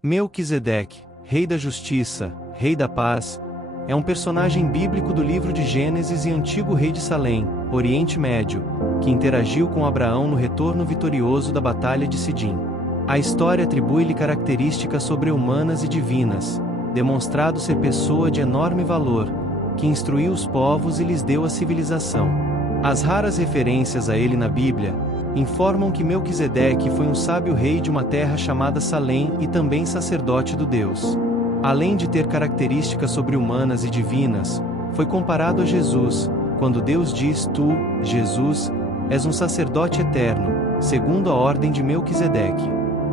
Melquisedeque, Rei da Justiça, Rei da Paz, é um personagem bíblico do livro de Gênesis e antigo rei de Salém, Oriente Médio, que interagiu com Abraão no retorno vitorioso da Batalha de Sidim. A história atribui-lhe características sobre-humanas e divinas, demonstrado ser pessoa de enorme valor, que instruiu os povos e lhes deu a civilização. As raras referências a ele na Bíblia informam que Melquisedeque foi um sábio rei de uma terra chamada Salém e também sacerdote do Deus. Além de ter características sobre-humanas e divinas, foi comparado a Jesus, quando Deus diz: Tu, Jesus, és um sacerdote eterno, segundo a ordem de Melquisedeque.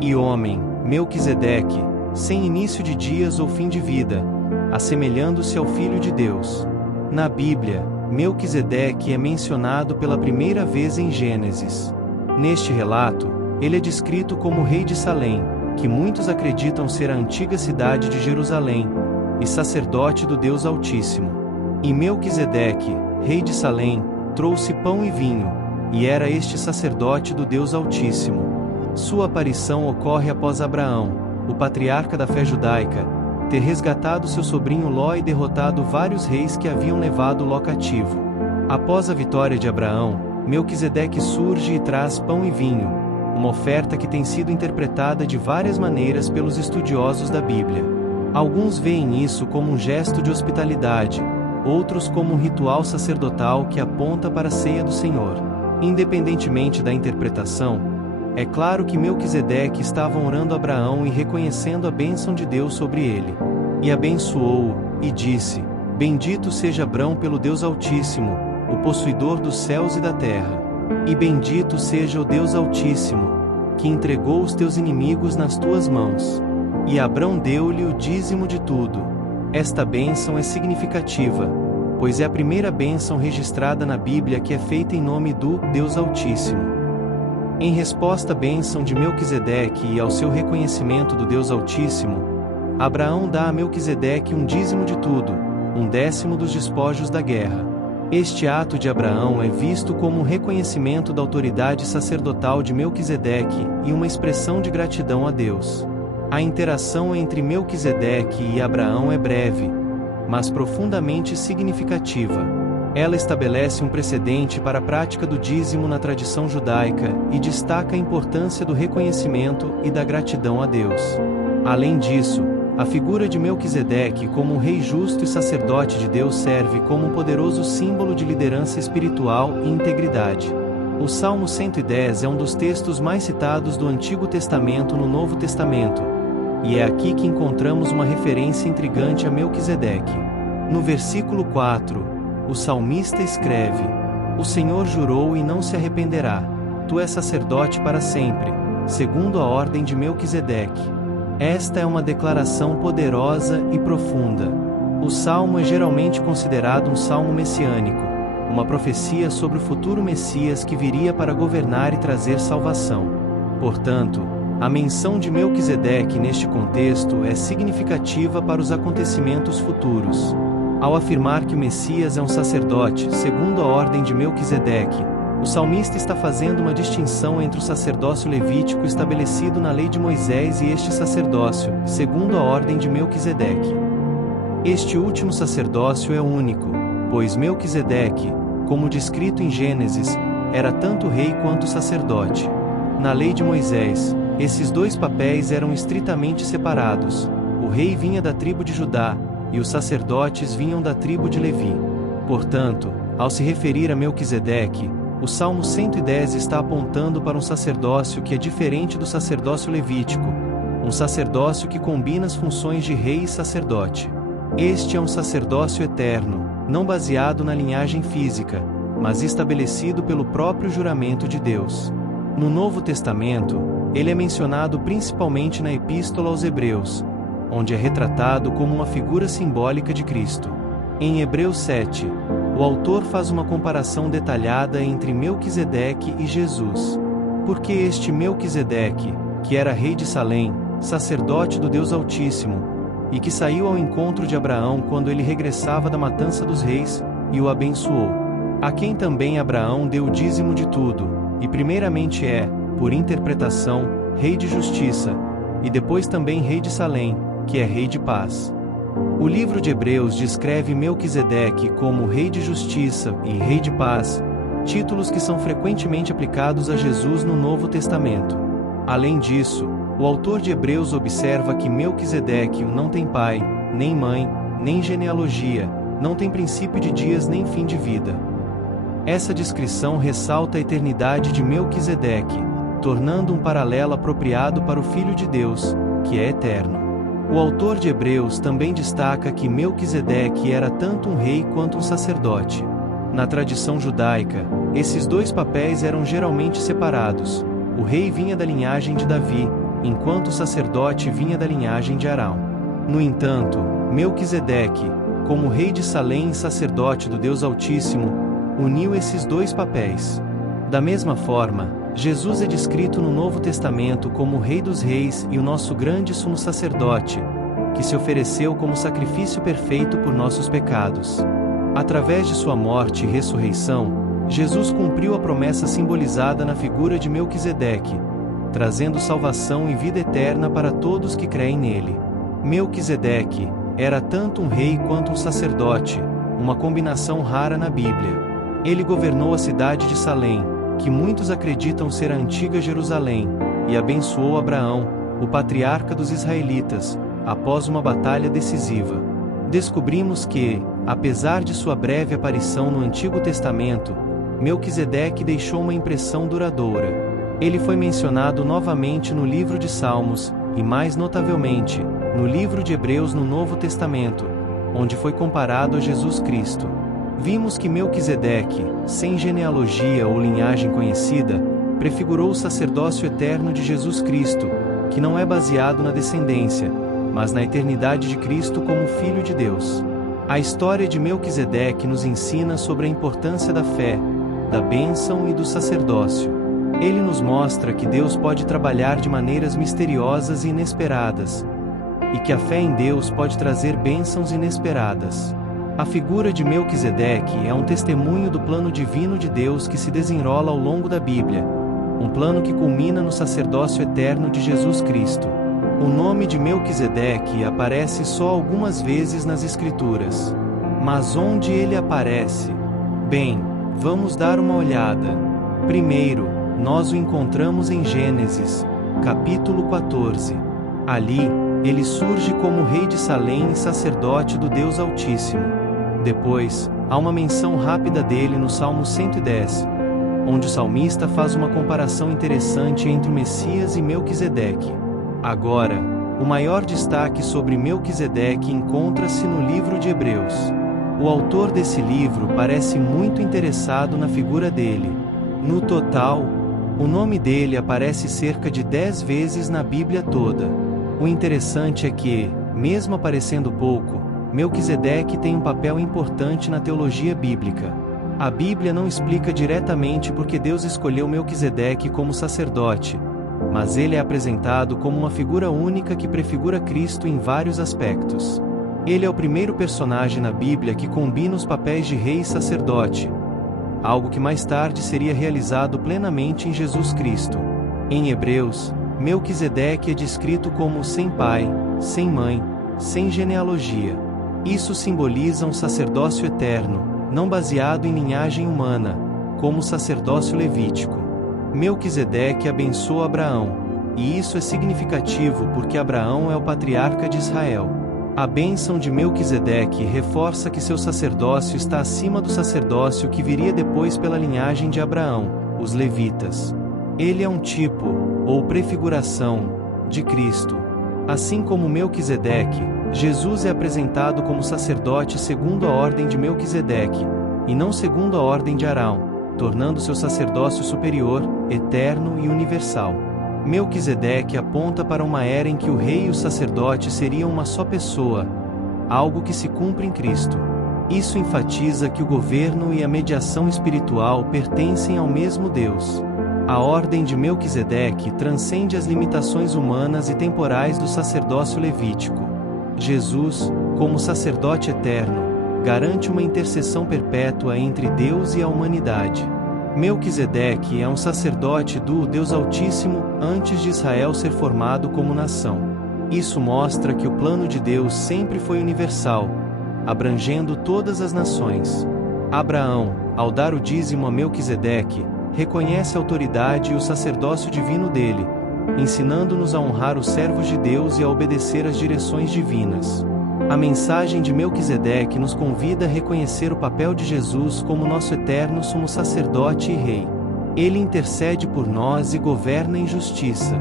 E homem, Melquisedeque, sem início de dias ou fim de vida, assemelhando-se ao Filho de Deus. Na Bíblia, Melquisedeque é mencionado pela primeira vez em Gênesis. Neste relato, ele é descrito como rei de Salém, que muitos acreditam ser a antiga cidade de Jerusalém, e sacerdote do Deus Altíssimo. E Melquisedeque, rei de Salém, trouxe pão e vinho, e era este sacerdote do Deus Altíssimo. Sua aparição ocorre após Abraão, o patriarca da fé judaica, ter resgatado seu sobrinho Ló e derrotado vários reis que haviam levado Ló cativo. Após a vitória de Abraão, Melquisedeque surge e traz pão e vinho, uma oferta que tem sido interpretada de várias maneiras pelos estudiosos da Bíblia. Alguns veem isso como um gesto de hospitalidade, outros como um ritual sacerdotal que aponta para a ceia do Senhor. Independentemente da interpretação, é claro que Melquisedeque estava honrando Abraão e reconhecendo a bênção de Deus sobre ele. E abençoou-o, e disse: Bendito seja Abrão pelo Deus Altíssimo, o possuidor dos céus e da terra. E bendito seja o Deus Altíssimo, que entregou os teus inimigos nas tuas mãos. E Abrão deu-lhe o dízimo de tudo. Esta bênção é significativa, pois é a primeira bênção registrada na Bíblia que é feita em nome do Deus Altíssimo. Em resposta à bênção de Melquisedeque e ao seu reconhecimento do Deus Altíssimo, Abraão dá a Melquisedeque um dízimo de tudo, 1/10 dos despojos da guerra. Este ato de Abraão é visto como um reconhecimento da autoridade sacerdotal de Melquisedeque e uma expressão de gratidão a Deus. A interação entre Melquisedeque e Abraão é breve, mas profundamente significativa. Ela estabelece um precedente para a prática do dízimo na tradição judaica e destaca a importância do reconhecimento e da gratidão a Deus. Além disso, a figura de Melquisedeque como um rei justo e sacerdote de Deus serve como um poderoso símbolo de liderança espiritual e integridade. O Salmo 110 é um dos textos mais citados do Antigo Testamento no Novo Testamento, e é aqui que encontramos uma referência intrigante a Melquisedeque. No versículo 4, o salmista escreve: O Senhor jurou e não se arrependerá, tu és sacerdote para sempre, segundo a ordem de Melquisedeque. Esta é uma declaração poderosa e profunda. O salmo é geralmente considerado um salmo messiânico, uma profecia sobre o futuro Messias que viria para governar e trazer salvação. Portanto, a menção de Melquisedeque neste contexto é significativa para os acontecimentos futuros. Ao afirmar que o Messias é um sacerdote, segundo a ordem de Melquisedeque, o salmista está fazendo uma distinção entre o sacerdócio levítico estabelecido na lei de Moisés e este sacerdócio, segundo a ordem de Melquisedeque. Este último sacerdócio é único, pois Melquisedeque, como descrito em Gênesis, era tanto rei quanto sacerdote. Na lei de Moisés, esses dois papéis eram estritamente separados. O rei vinha da tribo de Judá, e os sacerdotes vinham da tribo de Levi. Portanto, ao se referir a Melquisedeque, o Salmo 110 está apontando para um sacerdócio que é diferente do sacerdócio levítico, um sacerdócio que combina as funções de rei e sacerdote. Este é um sacerdócio eterno, não baseado na linhagem física, mas estabelecido pelo próprio juramento de Deus. No Novo Testamento, ele é mencionado principalmente na Epístola aos Hebreus, onde é retratado como uma figura simbólica de Cristo. Em Hebreus 7, o autor faz uma comparação detalhada entre Melquisedeque e Jesus. Porque este Melquisedeque, que era rei de Salém, sacerdote do Deus Altíssimo, e que saiu ao encontro de Abraão quando ele regressava da matança dos reis, e o abençoou. A quem também Abraão deu o dízimo de tudo, e primeiramente é, por interpretação, rei de justiça, e depois também rei de Salém, que é rei de paz. O livro de Hebreus descreve Melquisedeque como rei de justiça e rei de paz, títulos que são frequentemente aplicados a Jesus no Novo Testamento. Além disso, o autor de Hebreus observa que Melquisedeque não tem pai, nem mãe, nem genealogia, não tem princípio de dias nem fim de vida. Essa descrição ressalta a eternidade de Melquisedeque, tornando um paralelo apropriado para o Filho de Deus, que é eterno. O autor de Hebreus também destaca que Melquisedeque era tanto um rei quanto um sacerdote. Na tradição judaica, esses dois papéis eram geralmente separados. O rei vinha da linhagem de Davi, enquanto o sacerdote vinha da linhagem de Arão. No entanto, Melquisedeque, como rei de Salém e sacerdote do Deus Altíssimo, uniu esses dois papéis. Da mesma forma, Jesus é descrito no Novo Testamento como o Rei dos Reis e o nosso grande sumo sacerdote, que se ofereceu como sacrifício perfeito por nossos pecados. Através de sua morte e ressurreição, Jesus cumpriu a promessa simbolizada na figura de Melquisedeque, trazendo salvação e vida eterna para todos que creem nele. Melquisedeque era tanto um rei quanto um sacerdote, uma combinação rara na Bíblia. Ele governou a cidade de Salém, que muitos acreditam ser a antiga Jerusalém, e abençoou Abraão, o patriarca dos israelitas, após uma batalha decisiva. Descobrimos que, apesar de sua breve aparição no Antigo Testamento, Melquisedeque deixou uma impressão duradoura. Ele foi mencionado novamente no livro de Salmos, e mais notavelmente, no livro de Hebreus no Novo Testamento, onde foi comparado a Jesus Cristo. Vimos que Melquisedeque, sem genealogia ou linhagem conhecida, prefigurou o sacerdócio eterno de Jesus Cristo, que não é baseado na descendência, mas na eternidade de Cristo como Filho de Deus. A história de Melquisedeque nos ensina sobre a importância da fé, da bênção e do sacerdócio. Ele nos mostra que Deus pode trabalhar de maneiras misteriosas e inesperadas, e que a fé em Deus pode trazer bênçãos inesperadas. A figura de Melquisedeque é um testemunho do plano divino de Deus que se desenrola ao longo da Bíblia, um plano que culmina no sacerdócio eterno de Jesus Cristo. O nome de Melquisedeque aparece só algumas vezes nas Escrituras. Mas onde ele aparece? Bem, vamos dar uma olhada. Primeiro, nós o encontramos em Gênesis, capítulo 14. Ali, ele surge como rei de Salém e sacerdote do Deus Altíssimo. Depois, há uma menção rápida dele no Salmo 110, onde o salmista faz uma comparação interessante entre o Messias e Melquisedeque. Agora, o maior destaque sobre Melquisedeque encontra-se no livro de Hebreus. O autor desse livro parece muito interessado na figura dele. No total, o nome dele aparece cerca de 10 vezes na Bíblia toda. O interessante é que, mesmo aparecendo pouco, Melquisedeque tem um papel importante na teologia bíblica. A Bíblia não explica diretamente por que Deus escolheu Melquisedeque como sacerdote, mas ele é apresentado como uma figura única que prefigura Cristo em vários aspectos. Ele é o primeiro personagem na Bíblia que combina os papéis de rei e sacerdote, algo que mais tarde seria realizado plenamente em Jesus Cristo. Em Hebreus, Melquisedeque é descrito como sem pai, sem mãe, sem genealogia. Isso simboliza um sacerdócio eterno, não baseado em linhagem humana, como o sacerdócio levítico. Melquisedeque abençoa Abraão, e isso é significativo porque Abraão é o patriarca de Israel. A bênção de Melquisedeque reforça que seu sacerdócio está acima do sacerdócio que viria depois pela linhagem de Abraão, os levitas. Ele é um tipo, ou prefiguração, de Cristo. Assim como Melquisedeque, Jesus é apresentado como sacerdote segundo a ordem de Melquisedeque, e não segundo a ordem de Arão, tornando seu sacerdócio superior, eterno e universal. Melquisedeque aponta para uma era em que o rei e o sacerdote seriam uma só pessoa, algo que se cumpre em Cristo. Isso enfatiza que o governo e a mediação espiritual pertencem ao mesmo Deus. A ordem de Melquisedeque transcende as limitações humanas e temporais do sacerdócio levítico. Jesus, como sacerdote eterno, garante uma intercessão perpétua entre Deus e a humanidade. Melquisedeque é um sacerdote do Deus Altíssimo antes de Israel ser formado como nação. Isso mostra que o plano de Deus sempre foi universal, abrangendo todas as nações. Abraão, ao dar o dízimo a Melquisedeque, reconhece a autoridade e o sacerdócio divino dele, ensinando-nos a honrar os servos de Deus e a obedecer às direções divinas. A mensagem de Melquisedeque nos convida a reconhecer o papel de Jesus como nosso eterno sumo sacerdote e rei. Ele intercede por nós e governa em justiça.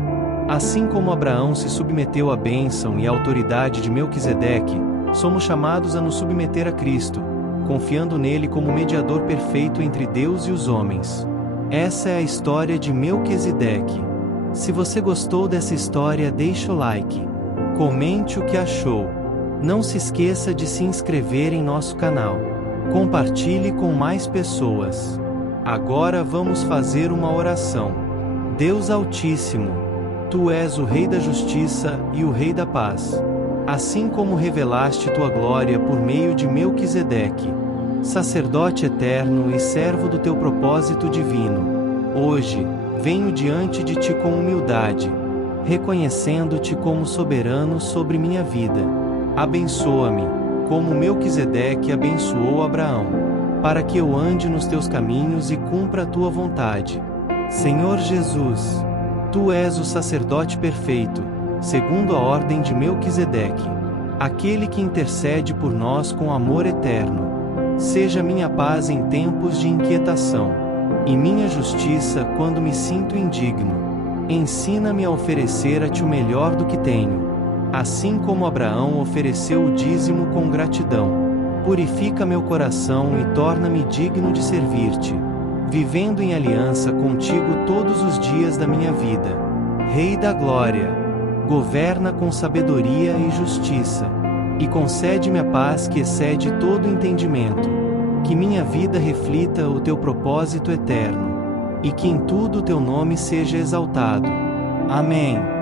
Assim como Abraão se submeteu à bênção e à autoridade de Melquisedeque, somos chamados a nos submeter a Cristo, confiando nele como mediador perfeito entre Deus e os homens. Essa é a história de Melquisedeque. Se você gostou dessa história, deixe o like. Comente o que achou. Não se esqueça de se inscrever em nosso canal. Compartilhe com mais pessoas. Agora vamos fazer uma oração. Deus Altíssimo, Tu és o Rei da Justiça e o Rei da Paz. Assim como revelaste Tua glória por meio de Melquisedeque, sacerdote eterno e servo do Teu propósito divino, hoje, venho diante de Ti com humildade, reconhecendo-Te como soberano sobre minha vida. Abençoa-me, como Melquisedeque abençoou Abraão, para que eu ande nos Teus caminhos e cumpra a Tua vontade. Senhor Jesus, Tu és o sacerdote perfeito, segundo a ordem de Melquisedeque, aquele que intercede por nós com amor eterno. Seja minha paz em tempos de inquietação, e minha justiça quando me sinto indigno. Ensina-me a oferecer a Ti o melhor do que tenho, assim como Abraão ofereceu o dízimo com gratidão. Purifica meu coração e torna-me digno de servir-Te, vivendo em aliança contigo todos os dias da minha vida. Rei da Glória, governa com sabedoria e justiça, e concede-me a paz que excede todo entendimento. Que minha vida reflita o Teu propósito eterno, e que em tudo o Teu nome seja exaltado. Amém.